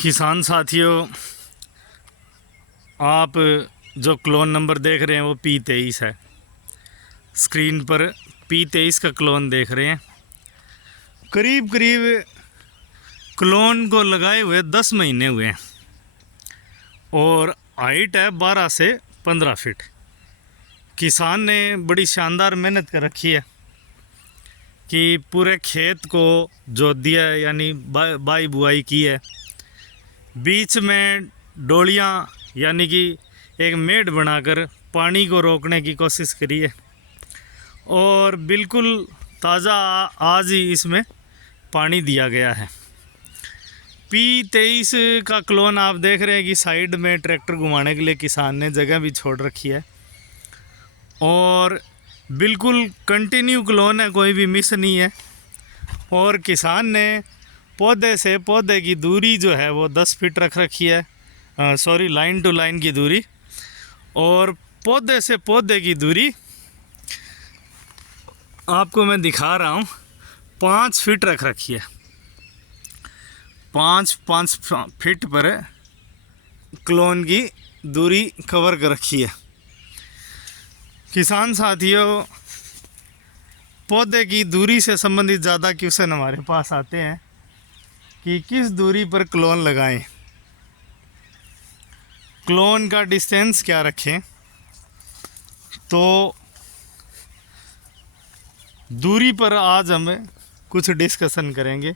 किसान साथियों, आप जो क्लोन नंबर देख रहे हैं वो P23 है। स्क्रीन पर P23 का क्लोन देख रहे हैं। करीब करीब क्लोन को लगाए हुए 10 महीने हुए हैं और हाइट है 12 से 15 फीट। किसान ने बड़ी शानदार मेहनत कर रखी है कि पूरे खेत को जोत दिया है, यानी बाई बुआई की है। बीच में डोलियाँ यानी कि एक मेड बनाकर पानी को रोकने की कोशिश करी है और बिल्कुल ताज़ा आज ही इसमें पानी दिया गया है। P23 का क्लोन आप देख रहे हैं कि साइड में ट्रैक्टर घुमाने के लिए किसान ने जगह भी छोड़ रखी है और बिल्कुल कंटिन्यू क्लोन है, कोई भी मिस नहीं है। और किसान ने पौधे से पौधे की दूरी जो है वो 10 फीट रख रखी है, लाइन टू लाइन की दूरी, और पौधे से पौधे की दूरी आपको मैं दिखा रहा हूँ 5 फीट रख रखी है। 5 फीट पर क्लोन की दूरी कवर कर रखी है। किसान साथियों, पौधे की दूरी से संबंधित ज़्यादा क्वेश्चन हमारे पास आते हैं कि किस दूरी पर क्लोन लगाएं, क्लोन का डिस्टेंस क्या रखें। तो दूरी पर आज हम कुछ डिस्कशन करेंगे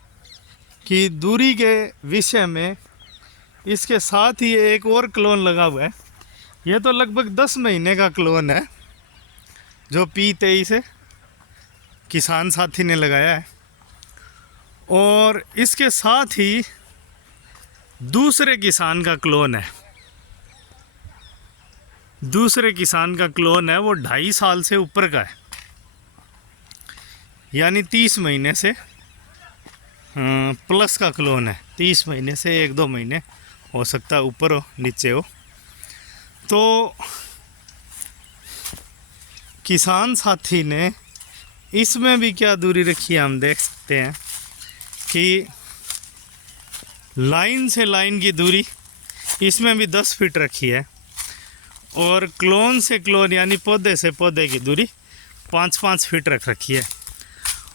कि दूरी के विषय में। इसके साथ ही एक और क्लोन लगा हुआ है। यह तो लगभग 10 महीने का क्लोन है जो P23 है, किसान साथी ने लगाया है। और इसके साथ ही दूसरे किसान का क्लोन है। दूसरे किसान का क्लोन है, वो 2.5 साल से ऊपर का है, यानी 30 महीने से प्लस का क्लोन है। 30 महीने से 1-2 महीने हो सकता है ऊपर हो नीचे हो। तो किसान साथी ने इसमें भी क्या दूरी रखी है, हम देख सकते हैं कि लाइन से लाइन की दूरी इसमें भी 10 फीट रखी है और क्लोन से क्लोन यानी पौधे से पौधे की दूरी 5-5 फीट रख रखी है।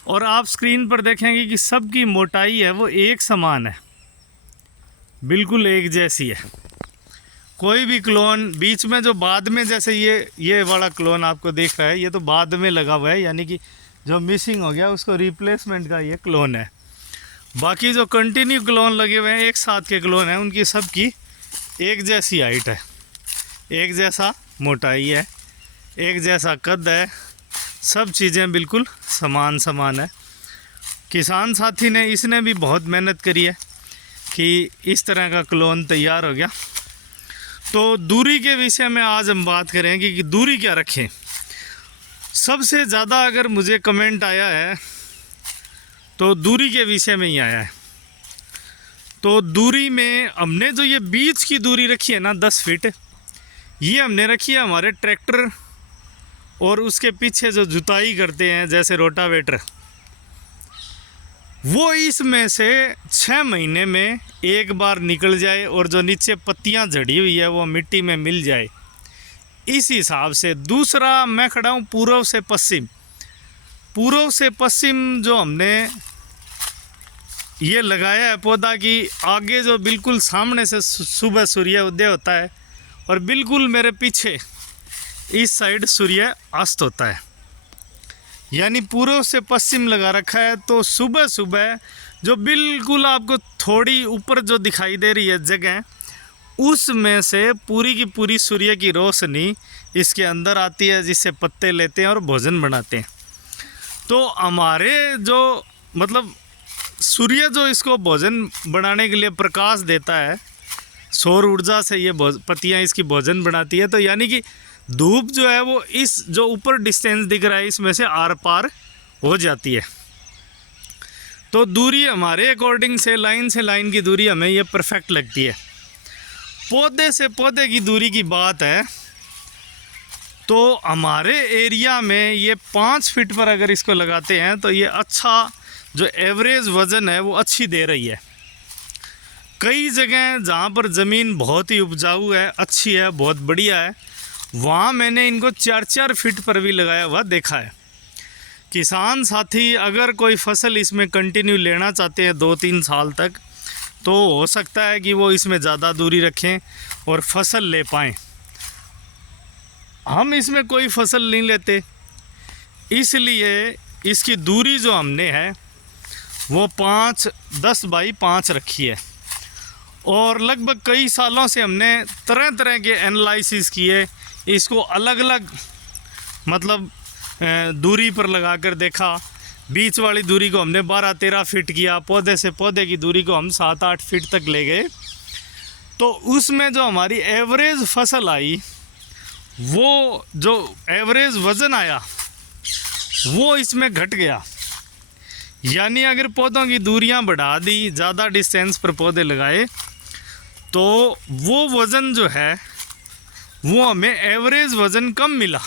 और आप स्क्रीन पर देखेंगे कि सबकी मोटाई है वो एक समान है, बिल्कुल एक जैसी है। कोई भी क्लोन बीच में जो बाद में, जैसे ये वाला क्लोन आपको दिख रहा है, ये तो बाद में लगा हुआ है, यानी कि जो मिसिंग हो गया उसको रिप्लेसमेंट का ये क्लोन है। बाकी जो कंटिन्यू क्लोन लगे हुए हैं, एक साथ के क्लोन हैं, उनकी सबकी एक जैसी हाइट है, एक जैसा मोटाई है, एक जैसा कद है, सब चीज़ें बिल्कुल समान है। किसान साथी ने इसने भी बहुत मेहनत करी है कि इस तरह का क्लोन तैयार हो गया। तो दूरी के विषय में आज हम बात करेंगे कि दूरी क्या रखें। सबसे ज़्यादा अगर मुझे कमेंट आया है तो दूरी के विषय में ही आया है। तो दूरी में हमने जो ये बीच की दूरी रखी है ना 10 फीट, ये हमने रखी है हमारे ट्रैक्टर और उसके पीछे जो जुताई करते हैं जैसे रोटावेटर, वो इसमें से 6 महीने में एक बार निकल जाए और जो नीचे पत्तियां झड़ी हुई है वो मिट्टी में मिल जाए, इस हिसाब से। दूसरा मैं खड़ा हूँ पूर्व से पश्चिम। पूर्व से पश्चिम जो हमने ये लगाया है पौधा की आगे, जो बिल्कुल सामने से सुबह सूर्य उदय होता है और बिल्कुल मेरे पीछे इस साइड सूर्य अस्त होता है, यानी पूर्व से पश्चिम लगा रखा है। तो सुबह सुबह जो बिल्कुल आपको थोड़ी ऊपर जो दिखाई दे रही है जगह, उसमें से पूरी की पूरी सूर्य की रोशनी इसके अंदर आती है, जिससे पत्ते लेते हैं और भोजन बनाते हैं। तो हमारे जो मतलब सूर्य जो इसको भोजन बनाने के लिए प्रकाश देता है, सौर ऊर्जा से ये पत्तियाँ इसकी भोजन बनाती है। तो यानी कि धूप जो है वो इस जो ऊपर डिस्टेंस दिख रहा है इसमें से आर पार हो जाती है। तो दूरी हमारे अकॉर्डिंग से लाइन की दूरी हमें ये परफेक्ट लगती है। पौधे से पौधे की दूरी की बात है तो हमारे एरिया में ये 5 फीट पर अगर इसको लगाते हैं तो ये अच्छा जो एवरेज वज़न है वो अच्छी दे रही है। कई जगह जहाँ पर ज़मीन बहुत ही उपजाऊ है, अच्छी है, बहुत बढ़िया है, वहाँ मैंने इनको 4-4 फीट पर भी लगाया हुआ देखा है। किसान साथी अगर कोई फसल इसमें कंटिन्यू लेना चाहते हैं 2-3 साल तक, तो हो सकता है कि वो इसमें ज़्यादा दूरी रखें और फसल ले पाएँ। हम इसमें कोई फसल नहीं लेते, इसलिए इसकी दूरी जो हमने है वो 10 बाई 5 रखी है। और लगभग कई सालों से हमने तरह तरह के एनालिसिस किए, इसको अलग अलग मतलब दूरी पर लगा कर देखा। बीच वाली दूरी को हमने 12-13 फीट किया, पौधे से पौधे की दूरी को हम 7-8 फीट तक ले गए। तो उसमें जो हमारी एवरेज फसल आई, वो जो एवरेज वज़न आया वो इसमें घट गया। यानी अगर पौधों की दूरियां बढ़ा दी, ज़्यादा डिस्टेंस पर पौधे लगाए, तो वो वज़न जो है वो हमें एवरेज वज़न कम मिला।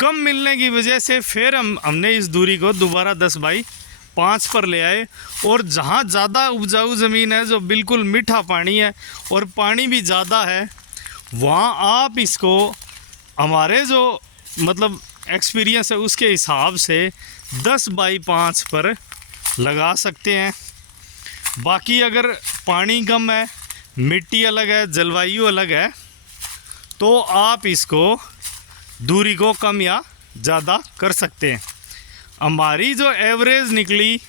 कम मिलने की वजह से फिर हमने इस दूरी को दोबारा 10 बाई 5 पर ले आए। और जहाँ ज़्यादा उपजाऊ ज़मीन है, जो बिल्कुल मीठा पानी है और पानी भी ज़्यादा है, वहाँ आप इसको हमारे जो मतलब एक्सपीरियंस है उसके हिसाब से 10 बाई 5 पर लगा सकते हैं। बाकी अगर पानी कम है, मिट्टी अलग है, जलवायु अलग है, तो आप इसको दूरी को कम या ज़्यादा कर सकते हैं। हमारी जो एवरेज निकली,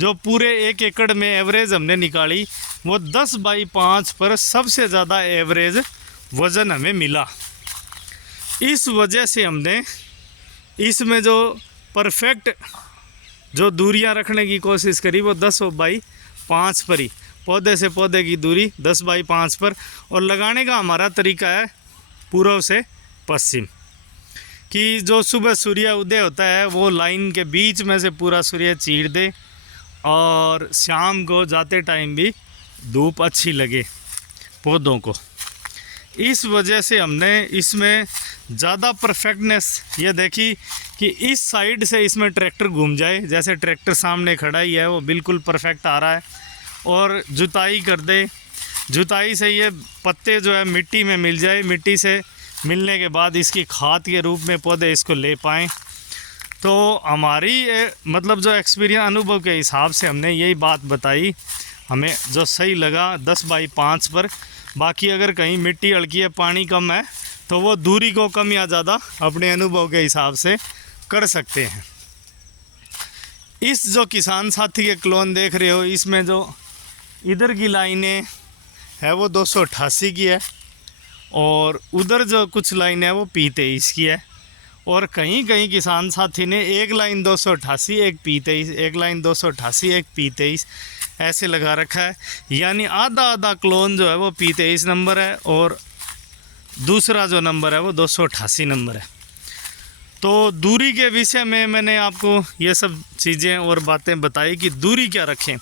जो पूरे 1 एकड़ में एवरेज हमने निकाली, वो 10 बाई 5 पर सबसे ज़्यादा एवरेज वज़न हमें मिला। इस वजह से हमने इसमें जो परफेक्ट जो दूरियां रखने की कोशिश करी, वो 10 बाई 5 पर ही, पौधे से पौधे की दूरी 10 बाई 5 पर। और लगाने का हमारा तरीका है पूर्व से पश्चिम, कि जो सुबह सूर्य उदय होता है वो लाइन के बीच में से पूरा सूर्य चीर दे, और शाम को जाते टाइम भी धूप अच्छी लगे पौधों को। इस वजह से हमने इसमें ज़्यादा परफेक्टनेस ये देखी कि इस साइड से इसमें ट्रैक्टर घूम जाए, जैसे ट्रैक्टर सामने खड़ा ही है वो बिल्कुल परफेक्ट आ रहा है। और जुताई कर दे, जुताई से ये पत्ते जो है मिट्टी में मिल जाए, मिट्टी से मिलने के बाद इसकी खाद के रूप में पौधे इसको ले पाएँ। तो हमारी मतलब जो एक्सपीरियंस अनुभव के हिसाब से हमने यही बात बताई, हमें जो सही लगा 10 बाई 5 पर। बाकी अगर कहीं मिट्टी हल्की है, पानी कम है, तो वो दूरी को कम या ज़्यादा अपने अनुभव के हिसाब से कर सकते हैं। इस जो किसान साथी के क्लोन देख रहे हो, इसमें जो इधर की लाइनें है वो 288 की है, और उधर जो कुछ लाइन है वो P23 की है। और कहीं कहीं किसान साथी ने एक लाइन 288, एक P23, एक लाइन 288, एक P23 ऐसे लगा रखा है। यानी आधा आधा क्लोन जो है वो P23 नंबर है, और दूसरा जो नंबर है वो 288 नंबर है। तो दूरी के विषय में मैंने आपको ये सब चीज़ें और बातें बताई कि दूरी क्या रखें।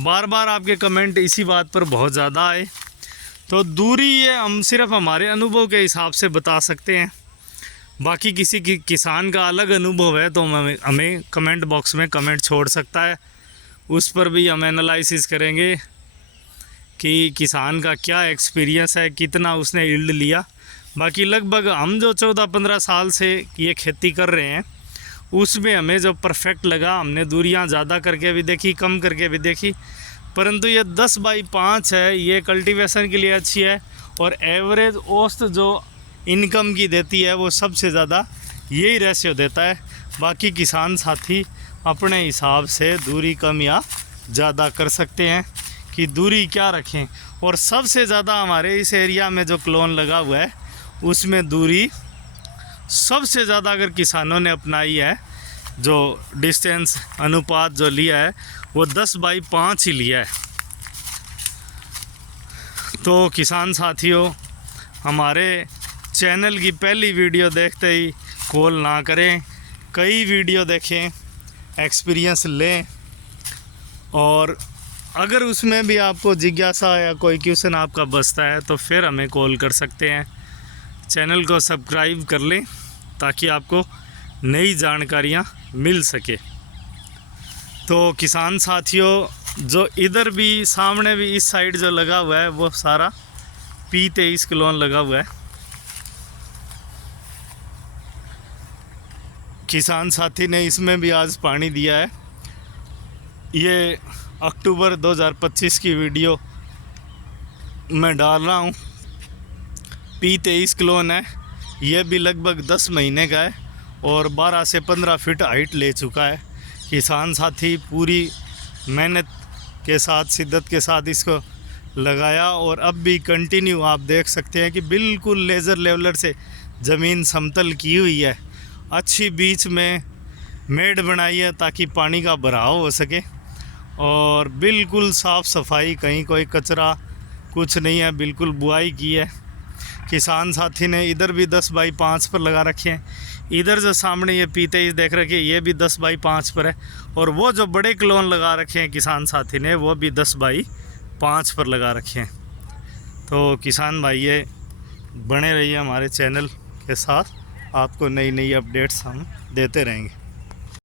बार बार आपके कमेंट इसी बात पर बहुत ज़्यादा आए। तो दूरी ये हम सिर्फ हमारे अनुभव के हिसाब से बता सकते हैं, बाकी किसी किसान का अलग अनुभव है तो हमें कमेंट बॉक्स में कमेंट छोड़ सकता है, उस पर भी हम एनालिसिस करेंगे कि किसान का क्या एक्सपीरियंस है, कितना उसने यील्ड लिया। बाकी लगभग हम जो 14-15 साल से ये खेती कर रहे हैं, उसमें हमें जो परफेक्ट लगा, हमने दूरियां ज़्यादा करके भी देखी, कम करके भी देखी, परंतु ये 10 बाई 5 है, ये कल्टीवेशन के लिए अच्छी है। और एवरेज औसत जो इनकम की देती है वो सबसे ज़्यादा यही रेशियो देता है। बाकी किसान साथी अपने हिसाब से दूरी कम या ज़्यादा कर सकते हैं कि दूरी क्या रखें। और सबसे ज़्यादा हमारे इस एरिया में जो क्लोन लगा हुआ है उसमें दूरी सबसे ज़्यादा अगर किसानों ने अपनाई है, जो डिस्टेंस अनुपात जो लिया है वो 10 बाई 5 ही लिया है। तो किसान साथियों, हमारे चैनल की पहली वीडियो देखते ही कॉल ना करें, कई वीडियो देखें, एक्सपीरियंस लें, और अगर उसमें भी आपको जिज्ञासा या कोई क्वेश्चन आपका बचता है तो फिर हमें कॉल कर सकते हैं। चैनल को सब्सक्राइब कर लें ताकि आपको नई जानकारियाँ मिल सके। तो किसान साथियों, जो इधर भी सामने भी इस साइड जो लगा हुआ है वो सारा P23 क्लोन लगा हुआ है। किसान साथी ने इसमें भी आज पानी दिया है। ये अक्टूबर 2025 की वीडियो मैं डाल रहा हूँ। P23 क्लोन है, ये भी लगभग 10 महीने का है और 12 से 15 फीट हाइट ले चुका है। किसान साथी पूरी मेहनत के साथ, शिद्दत के साथ इसको लगाया और अब भी कंटिन्यू आप देख सकते हैं कि बिल्कुल लेज़र लेवलर से ज़मीन समतल की हुई है। अच्छी बीच में मेड़ बनाई है ताकि पानी का बहाव हो सके और बिल्कुल साफ़ सफाई, कहीं कोई कचरा कुछ नहीं है, बिल्कुल बुआई की है। किसान साथी ने इधर भी 10 बाई 5 पर लगा रखे हैं। इधर जो सामने ये P23 देख रखे हैं ये भी 10 बाई 5 पर है और वो जो बड़े क्लोन लगा रखे हैं किसान साथी ने वो भी 10 बाई 5 पर लगा रखे हैं। तो किसान भाई ये बने रहिए हमारे चैनल के साथ, आपको नई नई अपडेट्स हम देते रहेंगे।